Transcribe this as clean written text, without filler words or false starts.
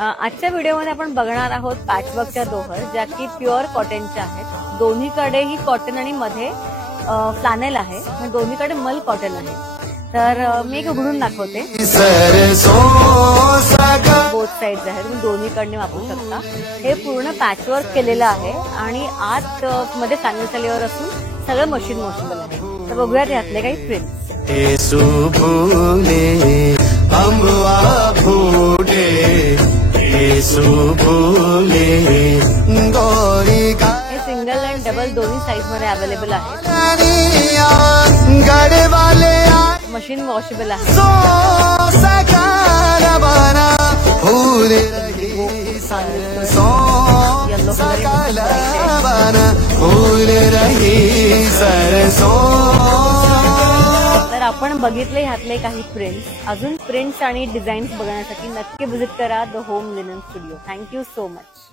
आजच्या व्हिडिओमध्ये आपण बघणार आहोत पॅचवर्कच्या दोहर, ज्या की प्युअर कॉटनच्या आहेत. दोन्हीकडे ही कॉटन आणि मध्ये फ्लॅनेल आहे, म्हणजे दोन्हीकडे मल कॉटन आहे. तर मी एक उघडून दाखवते. बोथ साइड्स आहेत, तुम्ही दोन्हीकडे वापरू शकता. हे पूर्ण पॅचवर्क केलेलं आहे आणि आत मध्ये फ्लॅनेलचा लेअर असून सगळं मशीन वॉशेबल आहे. तर बघूयात यातले काही प्रिंट्स. हे सिंगल अँड डबल दोन्ही साईज मध्ये अवेलेबल आहे. मशीन वॉशेबल आहे. तर आपण बघितले ह्यातले काही प्रिंट्स. अजून प्रिंट्स आणि डिझाईन्स बघण्यासाठी नक्की व्हिजिट करा the home linen studio. Thank you so much.